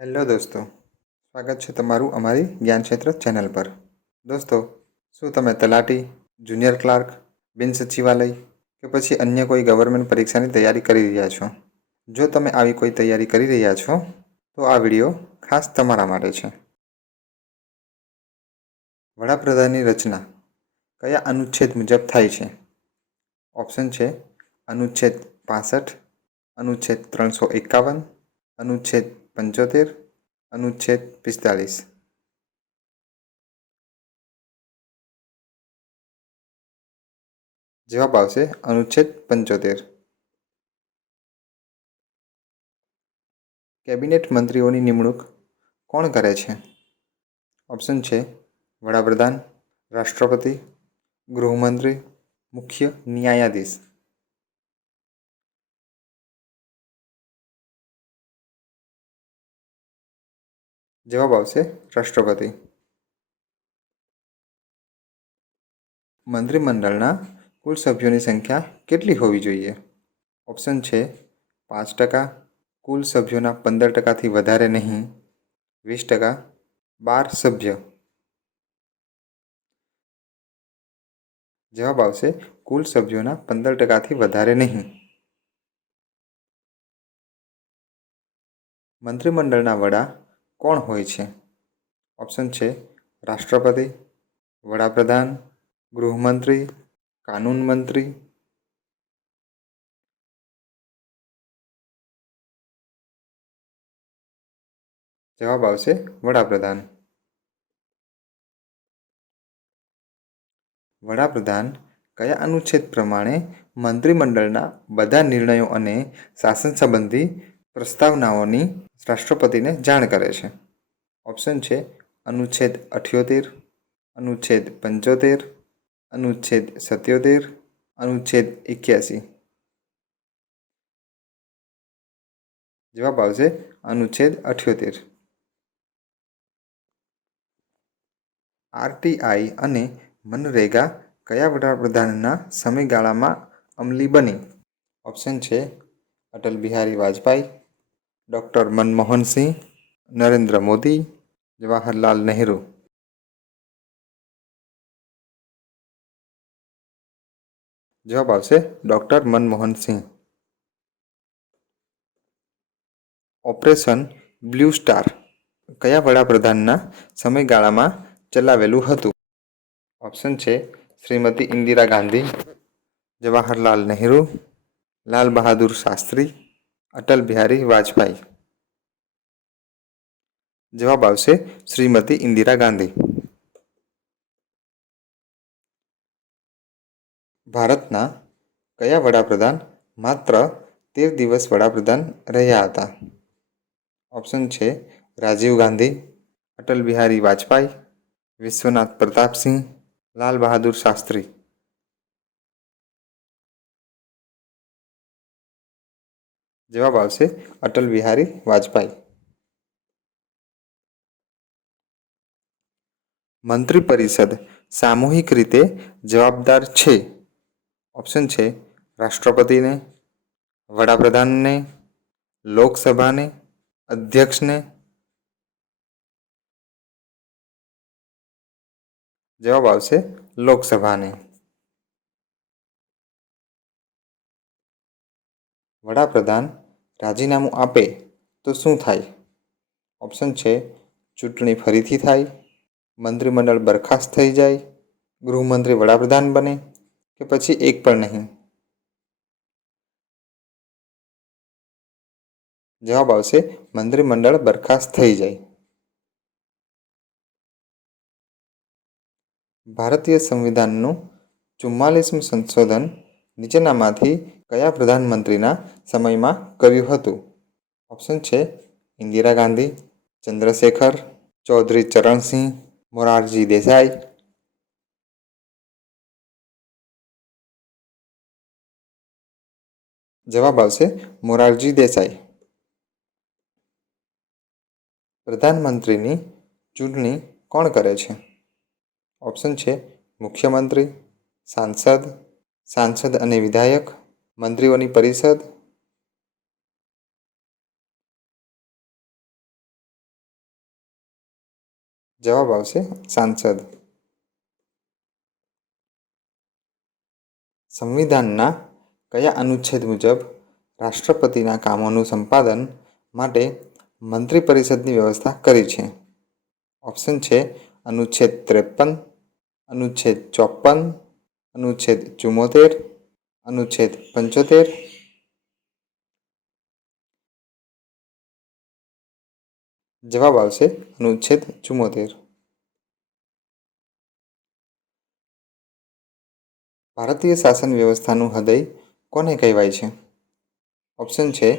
Hello દોસ્તો, સ્વાગત છે તમારું અમારી જ્ઞાન ક્ષેત્ર ચેનલ પર. દોસ્તો, શું તમે તલાટી, જુનિયર ક્લાર્ક, બિન સચિવાલય કે પછી અન્ય કોઈ ગવર્મેન્ટ પરીક્ષાની તૈયારી કરી રહ્યા છો? જો તમે આવી કોઈ તૈયારી કરી રહ્યા છો તો આ વિડીયો ખાસ તમારા માટે છે. વડાપ્રધાનની રચના કયા અનુચ્છેદ મુજબ થાય છે? ઓપ્શન છે અનુચ્છેદ 65, અનુચ્છેદ 351, અનુચ્છેદ 75, અનુચ્છેદ 45. જવાબ આવશે અનુચ્છેદ 75. કેબિનેટ મંત્રીઓની નિમણૂક કોણ કરે છે? ઓપ્શન છે વડાપ્રધાન, રાષ્ટ્રપતિ, ગૃહમંત્રી, મુખ્ય ન્યાયાધીશ. જવાબ આવશે રાષ્ટ્રપતિ. મંત્રીમંડળના કુલ સભ્યોની સંખ્યા કેટલી હોવી જોઈએ? ઓપ્શન છે 5%, કુલ સભ્યોના 15%થી વધારે નહીં, 20%, 12 સભ્ય. જવાબ આવશે કુલ સભ્યોના 15%થી વધારે નહીં. મંત્રીમંડળના વડા કોણ હોય છે? ઓપ્શન છે રાષ્ટ્રપતિ, વડાપ્રધાન, ગૃહમંત્રી, કાનૂન મંત્રી. જવાબ આવશે વડાપ્રધાન. વડાપ્રધાન કયા અનુચ્છેદ પ્રમાણે મંત્રીમંડળના બધા નિર્ણયો અને શાસન સંબંધી પ્રસ્તાવનાઓની રાષ્ટ્રપતિને જાણ કરે છે? ઓપ્શન છે અનુચ્છેદ 78, અનુચ્છેદ 75, અનુચ્છેદ 77, અનુચ્છેદ 81. જવાબ આવશે અનુચ્છેદ 78. આરટીઆઈ અને મનરેગા કયા વડાપ્રધાનના સમયગાળામાં અમલી બની? ઓપ્શન છે અટલ બિહારી વાજપેયી, ડૉક્ટર મનમોહન સિંહ, નરેન્દ્ર મોદી, જવાહરલાલ નહેરુ. જવાબ આવશે doctor Manmohan Singh. Operation blue star કયા વડાપ્રધાનના સમયગાળામાં ચલાવેલું હતું? ઓપ્શન છે શ્રીમતી ઇન્દિરા ગાંધી, જવાહરલાલ નહેરુ, લાલ બહાદુર શાસ્ત્રી, અટલ બિહારી વાજપેયી. જવાબ આવશે શ્રીમતી ઇન્દિરા ગાંધી. ભારતના કયા વડાપ્રધાન માત્ર 13 દિવસ વડાપ્રધાન રહ્યા હતા? ઓપ્શન છે રાજીવ ગાંધી, અટલ બિહારી વાજપેયી, વિશ્વનાથ પ્રતાપ સિંહ, લાલ બહાદુર શાસ્ત્રી. જવાબ આવશે અટલ બિહારી વાજપેયી. મંત્રીપરિષદ સામૂહિક રીતે જવાબદાર છે? ઓપ્શન છે રાષ્ટ્રપતિને, વડાપ્રધાનને, લોકસભાને, અધ્યક્ષને. જવાબ આવશે લોકસભાને. વડાપ્રધાન રાજીનામું આપે તો શું થાય? ઓપ્શન છે ચૂંટણી ફરીથી થાય, મંત્રીમંડળ બરખાસ્ત થઈ જાય, ગૃહમંત્રી વડાપ્રધાન બને કે પછી એક પણ નહીં. જવાબ આવશે મંત્રીમંડળ બરખાસ્ત થઈ જાય. ભારતીય સંવિધાનનું 44મું સંશોધન નીચેનામાંથી કયા પ્રધાનમંત્રીના સમયમાં કર્યું હતું? ઓપ્શન છે ઇન્દિરા ગાંધી, ચંદ્રશેખર, ચૌધરી ચરણસિંહ, મોરારજી દેસાઈ. જવાબ આવશે મોરારજી દેસાઈ. પ્રધાનમંત્રીની ચૂંટણી કોણ કરે છે? ઓપ્શન છે મુખ્યમંત્રી, સાંસદ અને વિધાયક, મંત્રીઓની પરિષદ. જવાબ આવશે સાંસદ. સંવિધાનના કયા અનુચ્છેદ મુજબ રાષ્ટ્રપતિના કામોનું સંપાદન માટે મંત્રીપરિષદની વ્યવસ્થા કરી છે? ઓપ્શન છે અનુચ્છેદ 53, અનુચ્છેદ 54, અનુચ્છેદ 74, અનુચ્છેદ 75. જવાબ આવશે અનુચ્છેદ 74. ભારતીય શાસન વ્યવસ્થાનું હૃદય કોને કહેવાય છે? ઓપ્શન છે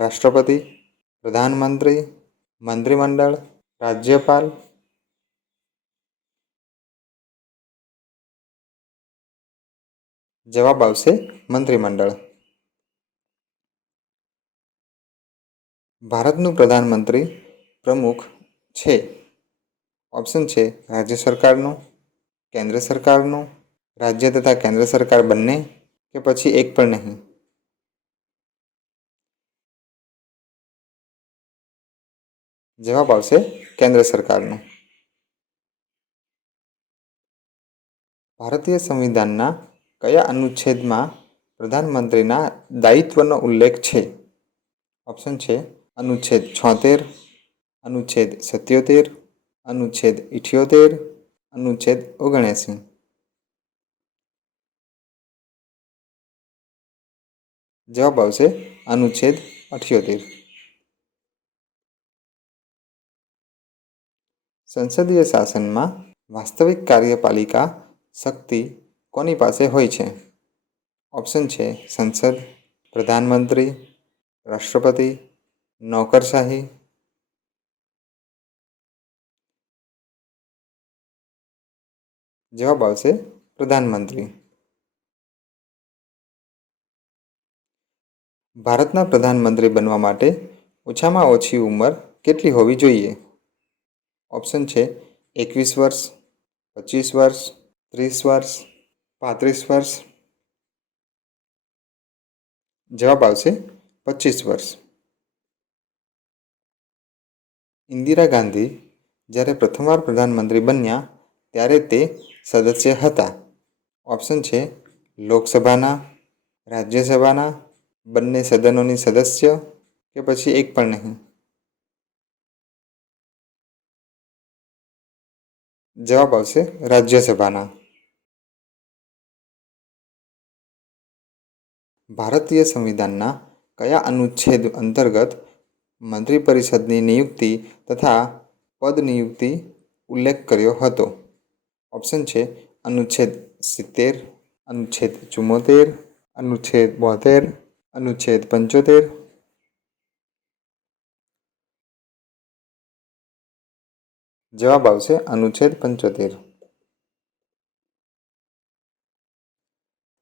રાષ્ટ્રપતિ, પ્રધાનમંત્રી, મંત્રીમંડળ, રાજ્યપાલ. જવાબ આવશે મંત્રીમંડળ. ભારતનું પ્રધાનમંત્રી પ્રમુખ છે. ઓપ્શન છે રાજ્ય સરકારનું, કેન્દ્ર સરકારનું, રાજ્ય તથા કેન્દ્ર સરકાર બંને, કે પછી એક પણ નહીં. જવાબ આવશે કેન્દ્ર સરકારનું. ભારતીય સંવિધાનના કયા અનુચ્છેદમાં પ્રધાનમંત્રીના દાયિત્વનો ઉલ્લેખ છે? ઓપ્શન છે અનુચ્છેદ 76, અનુચ્છેદ 77, અનુચ્છેદ 78, અનુચ્છેદ 79. જવાબ આવશે અનુચ્છેદ 78. સંસદીય શાસનમાં વાસ્તવિક કાર્યપાલિકા શક્તિ કોની પાસે હોય છે? ઓપ્શન છે સંસદ, પ્રધાનમંત્રી, રાષ્ટ્રપતિ, નોકરશાહી. જવાબ આવશે પ્રધાનમંત્રી. ભારતના પ્રધાનમંત્રી બનવા માટે ઓછામાં ઓછી ઉંમર કેટલી હોવી જોઈએ? ઓપ્શન છે 21 વર્ષ, 25 વર્ષ, 30 વર્ષ, 35 વર્ષ. જવાબ આવશે 25 વર્ષ. ઇન્દિરા ગાંધી જ્યારે પ્રથમવાર પ્રધાનમંત્રી બન્યા ત્યારે તે સદસ્ય હતા. ઓપ્શન છે લોકસભાના, રાજ્યસભાના, બંને સદનોની સદસ્ય, કે પછી એક પણ નહીં. જવાબ આવશે રાજ્યસભાના. ભારતીય સંવિધાનના કયા અનુચ્છેદ અંતર્ગત મંત્રીપરિષદની નિયુક્તિ તથા પદ નિયુક્તિ ઉલ્લેખ કર્યો હતો? ઓપ્શન છે અનુચ્છેદ 70, અનુચ્છેદ 74, અનુચ્છેદ 72, અનુચ્છેદ 75. જવાબ આવશે અનુચ્છેદ 75.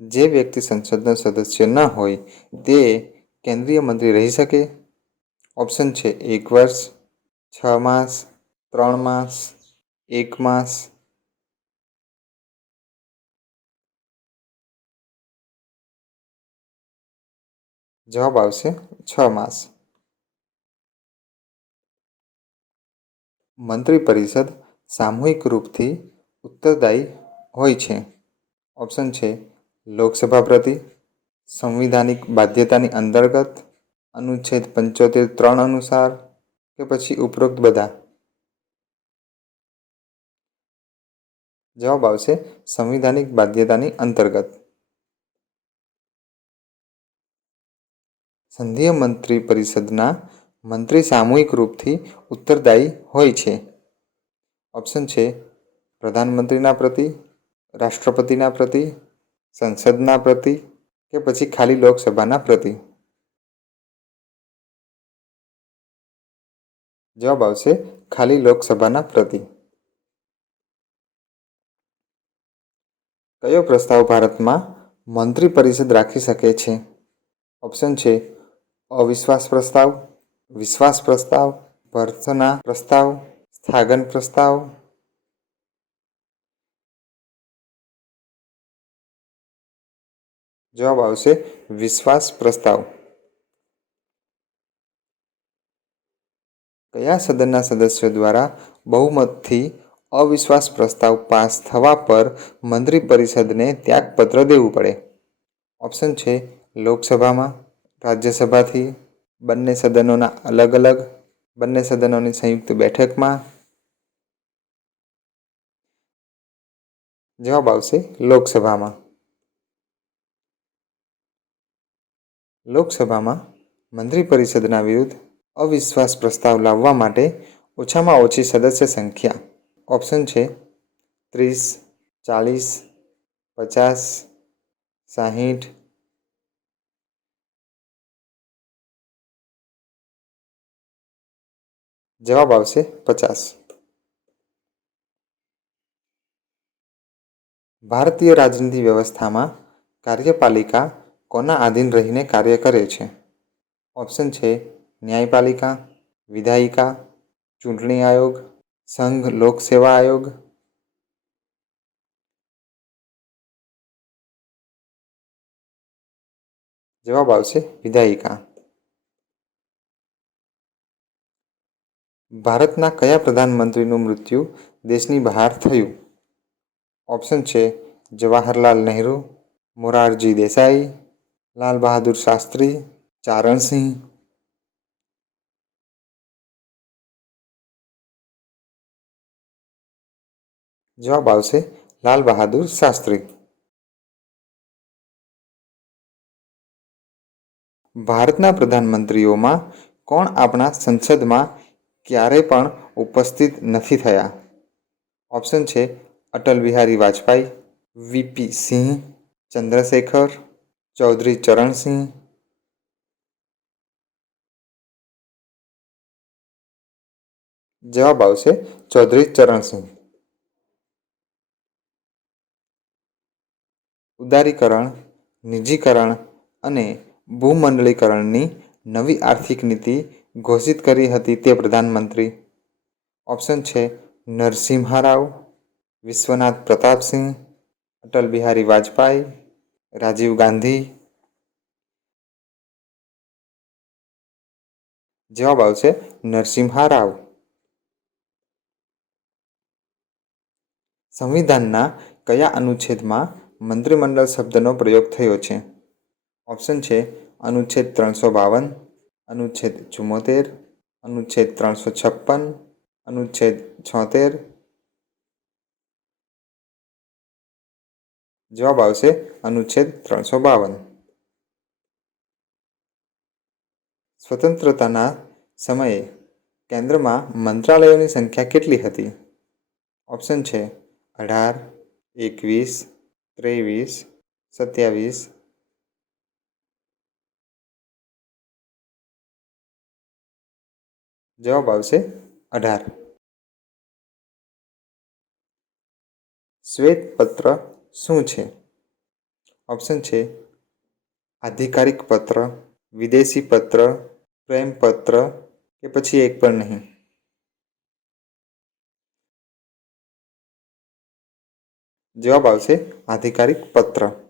જે વ્યક્તિ સંસદનો સદસ્ય ન હોય તે કેન્દ્રીય મંત્રી રહી શકે? ઓપ્શન છે 1 વર્ષ, 6 માસ, 3 માસ, 1 માસ. જવાબ આવશે 6 માસ. મંત્રીપરિષદ સામૂહિક રૂપથી ઉત્તરદાયી હોય છે. ઓપ્શન છે લોકસભા પ્રતિ, સંવિધાનિક બાધ્યતાની અંતર્ગત, અનુચ્છેદ 75(3) અનુસાર, કે પછી ઉપરોક્ત બધા. જવાબ આવશે સંવિધાનિક બાધ્યતાની અંતર્ગત. સંઘીય મંત્રીપરિષદના મંત્રી સામૂહિક રૂપથી ઉત્તરદાયી હોય છે. ઓપ્શન છે પ્રધાનમંત્રીના પ્રતિ, રાષ્ટ્રપતિના પ્રતિ, સંસદના પ્રતિ, કે પછી ખાલી લોકસભાના પ્રતિ. જવાબ આવશે ખાલી લોકસભાના પ્રતિ. કયો પ્રસ્તાવ ભારતમાં મંત્રીપરિષદ રાખી શકે છે? ઓપ્શન છે અવિશ્વાસ પ્રસ્તાવ, વિશ્વાસ પ્રસ્તાવ, ભર્ત્સના પ્રસ્તાવ, સ્થાગન પ્રસ્તાવ. જવાબ આવશે વિશ્વાસ પ્રસ્તાવ. કયા સદનના સદસ્યો દ્વારા બહુમતથી અવિશ્વાસ પ્રસ્તાવ પાસ થવા પર મંત્રી પરિષદને ત્યાગપત્ર દેવું પડે? ઓપ્શન છે લોકસભામાં, રાજ્યસભાથી, બંને સદનોના અલગ અલગ, બંને સદનોની સંયુક્ત બેઠકમાં. જવાબ આવશે લોકસભામાં. લોકસભામાં મંત્રી પરિષદના વિરુદ્ધ અવિશ્વાસ પ્રસ્તાવ લાવવા માટે ઓછામાં ઓછી સદસ્ય સંખ્યા. ઓપ્શન છે 30, 40, 50, 60. જવાબ આવશે 50. ભારતીય રાજનીતિ વ્યવસ્થામાં કાર્યપાલિકા કોના આધીન રહીને કાર્ય કરે છે? ઓપ્શન છે ન્યાયપાલિકા, વિધાયિકા, ચૂંટણી આયોગ, સંઘ લોક સેવા આયોગ. જવાબ આવશે વિધાયિકા. ભારતના કયા પ્રધાનમંત્રીનું મૃત્યુ દેશની બહાર થયું? ઓપ્શન છે જવાહરલાલ નહેરુ, મોરારજી દેસાઈ, લાલ બહાદુર શાસ્ત્રી, ચારણસિંહ. જવાબ આવશે લાલ બહાદુર શાસ્ત્રી. ભારતના પ્રધાનમંત્રીઓમાં કોણ આપણા સંસદમાં ક્યારે પણ ઉપસ્થિત નથી થયા? ઓપ્શન છે અટલ બિહારી વાજપેયી, વીપી સિંહ, ચંદ્રશેખર, ચૌધરી ચરણસિંહ. જવાબ આવશે ચૌધરી ચરણસિંહ. ઉદારીકરણ, નિજીકરણ અને ભૂમંડળીકરણની નવી આર્થિક નીતિ ઘોષિત કરી હતી તે પ્રધાનમંત્રી? ઓપ્શન છે નરસિંહ રાવ, વિશ્વનાથ પ્રતાપસિંહ, અટલ બિહારી વાજપેયી, રાજીવ ગાંધી. જવાબ આવશે નરસિંહ રાવ. સંવિધાનના કયા અનુચ્છેદમાં મંત્રીમંડળ શબ્દનો પ્રયોગ થયો છે? ઓપ્શન છે અનુચ્છેદ 352, અનુચ્છેદ 74, અનુચ્છેદ 356, અનુચ્છેદ 76. જવાબ આવશે અનુચ્છેદ 352. સ્વતંત્રતાના સમયે કેન્દ્રમાં મંત્રાલયોની સંખ્યા કેટલી હતી? ઓપ્શન છે 18, 21, 23, 27. જવાબ આવશે 18. શ્વેતપત્ર શું છે? ઓપ્શન છે આધિકારિક પત્ર, વિદેશી પત્ર, પ્રેમ પત્ર કે પછી એક પણ નહીં. જવાબ આવશે આધિકારિક પત્ર.